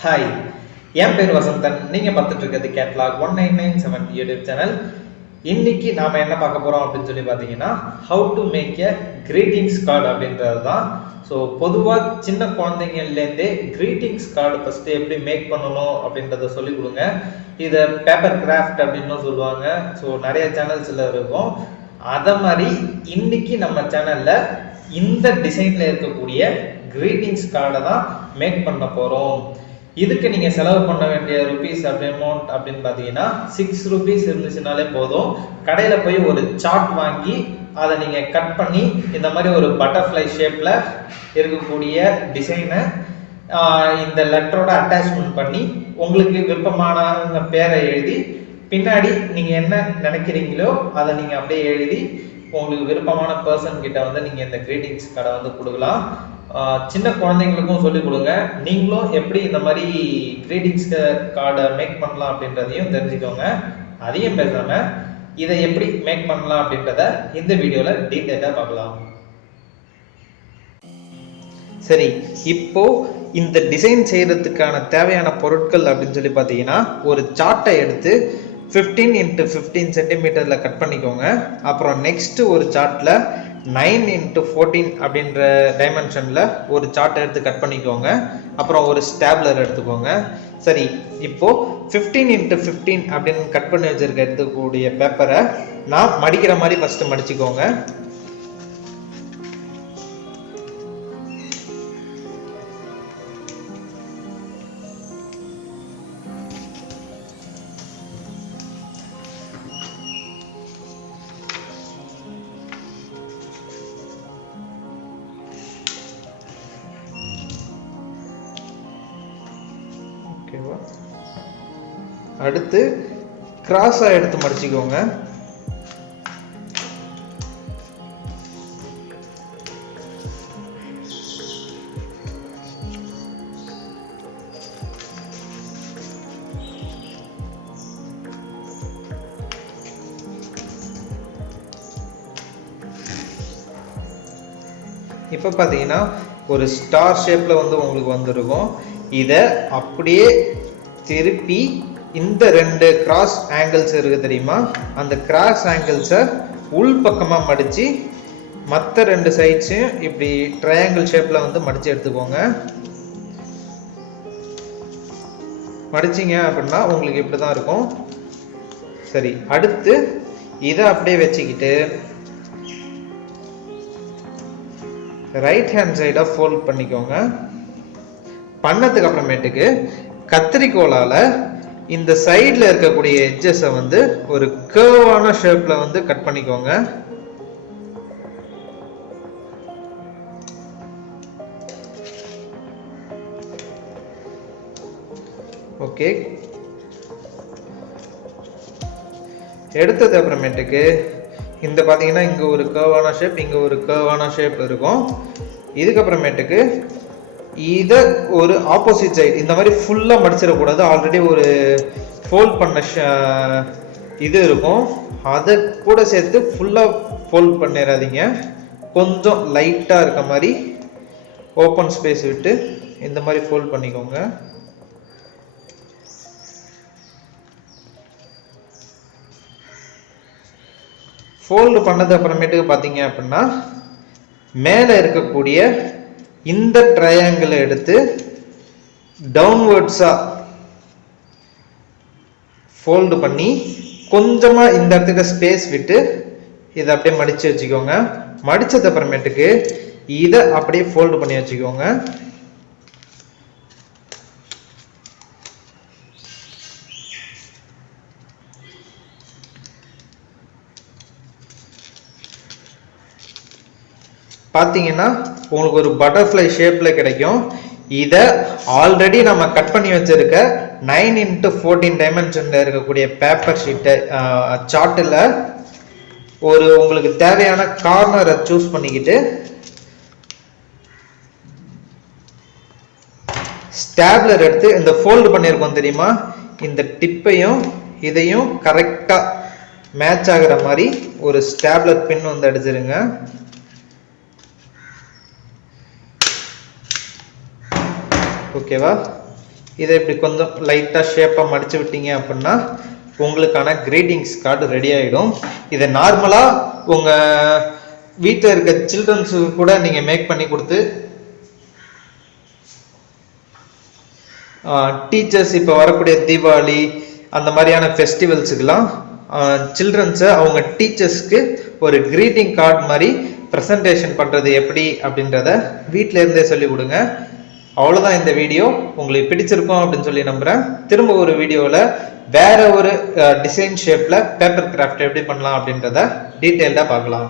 Hi, என் பேர் வசந்தன். நீங்கள் பார்த்துட்டு இருக்கிறது கேட்லாக் 1997 யூடியூப் சேனல். இன்னைக்கு நாம் என்ன பார்க்க போகிறோம் அப்படின்னு சொல்லி பார்த்தீங்கன்னா, how to make a greetings card அப்படின்றது தான். ஸோ பொதுவாக சின்ன குழந்தைங்கள்லேருந்தே கிரீட்டிங்ஸ் கார்டு ஃபஸ்ட்டு எப்படி மேக் பண்ணணும் அப்படின்றத சொல்லிக் கொடுங்க. இதை பேப்பர் கிராஃப்ட் அப்படின்னு சொல்லுவாங்க. ஸோ நிறைய சேனல்ஸில் இருக்கும். அதை மாதிரி இன்னைக்கு நம்ம சேனலில் இந்த டிசைனில் இருக்கக்கூடிய கிரீட்டிங்ஸ் கார்டை தான் மேக் பண்ண போகிறோம். இதுக்கு நீங்கள் செலவு பண்ண வேண்டிய ருபீஸ் அமௌண்ட் அப்படின்னு பார்த்தீங்கன்னா 6 ருபீஸ் இருந்துச்சுனாலே போதும். கடையில் போய் ஒரு சார்ட் வாங்கி அதை நீங்கள் கட் பண்ணி இந்த மாதிரி ஒரு பட்டர்ஃப்ளை ஷேப்பில் இருக்கக்கூடிய டிசைனை இந்த லெட்டரோட அட்டாச்மெண்ட் பண்ணி உங்களுக்கு விருப்பமான பேரை எழுதி பின்னாடி நீங்கள் என்ன நினைக்கிறீங்களோ அதை நீங்கள் அப்படியே எழுதி உங்களுக்கு விருப்பமான பர்சன் கிட்ட வந்து நீங்கள் இந்த கிரீட்டிங்ஸ் கார்டை வந்து கொடுக்கலாம். சின்ன குழந்தைங்களுக்கும் சொல்லிக் கொடுங்க. நீங்களும் எப்படி இந்த மாதிரி கிரீட்டிங்ஸ் கார்டை மேக் பண்ணலாம் அப்படின்றதையும் தெரிஞ்சுக்கோங்க. அதையும் பேசாம இதை எப்படி மேக் பண்ணலாம் அப்படின்றத இந்த வீடியோவில் டீட்டெயிலாக பார்க்கலாம். சரி, இப்போ இந்த டிசைன் செய்யறதுக்கான தேவையான பொருட்கள் அப்படின்னு சொல்லி பார்த்தீங்கன்னா, ஒரு சார்ட்டை எடுத்து 15 x 15 சென்டிமீட்டரில் கட் பண்ணிக்கோங்க. அப்புறம் நெக்ஸ்ட் ஒரு சார்ட்டில் 9 x 14 அப்படின்ற டைமென்ஷனில் ஒரு சார்ட் எடுத்து கட் பண்ணிக்கோங்க. அப்புறம் ஒரு ஸ்டாப்லர் எடுத்துக்கோங்க. சரி, இப்போ 15 x 15 அப்படின்னு கட் பண்ணி வச்சிருக்க எடுத்துக்கூடிய பேப்பரை நான் மடிக்கிற மாதிரி ஃபர்ஸ்ட் மடிச்சுக்கோங்க. அடுத்து கிராஸா எடுத்து மடிச்சுக்கோங்க. இப்போ பார்த்தீங்கன்னா ஒரு ஸ்டார் ஷேப்பில் வந்து உங்களுக்கு வந்துருக்கும். இதை அப்படியே திருப்பி இந்த ரெண்டு கிராஸ் ஆங்கிள்ஸ் இருக்கு தெரியுமா, அந்த கிராஸ் ஆங்கிள்ஸை உள் பக்கமாக மடித்து மற்ற ரெண்டு சைட்ஸையும் இப்படி ட்ரையாங்கிள் ஷேப்பில் வந்து மடித்து எடுத்துக்கோங்க. மடிச்சிங்க அப்படின்னா உங்களுக்கு இப்படி தான் இருக்கும். சரி, அடுத்து இதை அப்படியே வச்சுக்கிட்டு ரைட் ஹேண்ட் சைடை ஃபோல்ட் பண்ணிக்கோங்க. பண்ணதுக்கு அப்புறமேட்டுக்கு கத்திரிக்கோலால் இந்த சைடில் இருக்கக்கூடிய எட்ஜஸை வந்து ஒரு கர்வான ஷேப்பில் வந்து கட் பண்ணிக்கோங்க. ஓகே, எடுத்தது அப்புறமேட்டுக்கு இந்த பார்த்தீங்கன்னா இங்கே ஒரு கர்வான ஷேப், இங்கே ஒரு கர்வான ஷேப் இருக்கும். இதுக்கப்புறமேட்டுக்கு இதை ஒரு ஆப்போசிட் சைடு இந்த மாதிரி ஃபுல்லாக மடிச்சிடக்கூடாது. ஆல்ரெடி ஒரு ஃபோல்ட் பண்ண இது இருக்கும், அதை கூட சேர்த்து ஃபுல்லாக ஃபோல்ட் பண்ணிடாதீங்க. கொஞ்சம் லைட்டாக இருக்க மாதிரி ஓப்பன் ஸ்பேஸ் விட்டு இந்த மாதிரி ஃபோல்ட் பண்ணிக்கோங்க. ஃபோல்டு பண்ணது அப்புறமேட்டுக்கு பார்த்தீங்க அப்படின்னா மேலே இருக்கக்கூடிய இந்த ட்ரையாங்கிளை எடுத்து டவுன்வர்ட்ஸாக ஃபோல்டு பண்ணி கொஞ்சமாக இந்த இடத்துக்கு ஸ்பேஸ் விட்டு இதை அப்படியே மடித்து வச்சுக்கோங்க. மடித்தது அப்புறமேட்டுக்கு இதை அப்படியே ஃபோல்டு பண்ணி வச்சுக்கோங்க. பார்த்தீங்கன்னா உங்களுக்கு ஒரு பட்டர்ஃப்ளை ஷேப்பில் கிடைக்கும். இதை ஆல்ரெடி நம்ம கட் பண்ணி வச்சிருக்க 9 x 14 டைமென்ஷனில் இருக்கக்கூடிய பேப்பர் ஷீட்டை சார்ட்டில் ஒரு உங்களுக்கு தேவையான கார்னரை சூஸ் பண்ணிக்கிட்டு ஸ்டாப்லர் எடுத்து இந்த ஃபோல்டு பண்ணியிருக்கோம் தெரியுமா, இந்த டிப்பையும் இதையும் கரெக்டாக மேட்ச் ஆகிற மாதிரி ஒரு ஸ்டாப்லர் பின் வந்து அடிச்சிருங்க. ஓகேவா? இதை இப்படி கொஞ்சம் லைட்டாக ஷேப்பாக மடித்து விட்டீங்க அப்படின்னா உங்களுக்கான கிரீட்டிங்ஸ் கார்டு ரெடி ஆகிடும். இதை நார்மலாக உங்கள் வீட்டில் இருக்க சில்ட்ரன்ஸுக்கு கூட நீங்கள் மேக் பண்ணி கொடுத்து டீச்சர்ஸ் இப்போ வரக்கூடிய தீபாவளி அந்த மாதிரியான ஃபெஸ்டிவல்ஸுக்கெல்லாம் சில்ட்ரன்ஸை அவங்க டீச்சர்ஸ்க்கு ஒரு கிரீட்டிங் கார்டு மாதிரி ப்ரெசன்டேஷன் பண்ணுறது எப்படி அப்படின்றத வீட்டில இருந்தே சொல்லி கொடுங்க. அவ்வளோதான் இந்த வீடியோ. உங்களுக்கு பிடிச்சிருக்கும் அப்படின்னு சொல்லி நம்புகிறேன். திரும்ப ஒரு வீடியோவில் வேற ஒரு டிசைன் ஷேப்பில் பேப்பர் கிராஃப்ட் எப்படி பண்ணலாம் அப்படின்றத டீட்டெயில்டாக பார்க்கலாம்.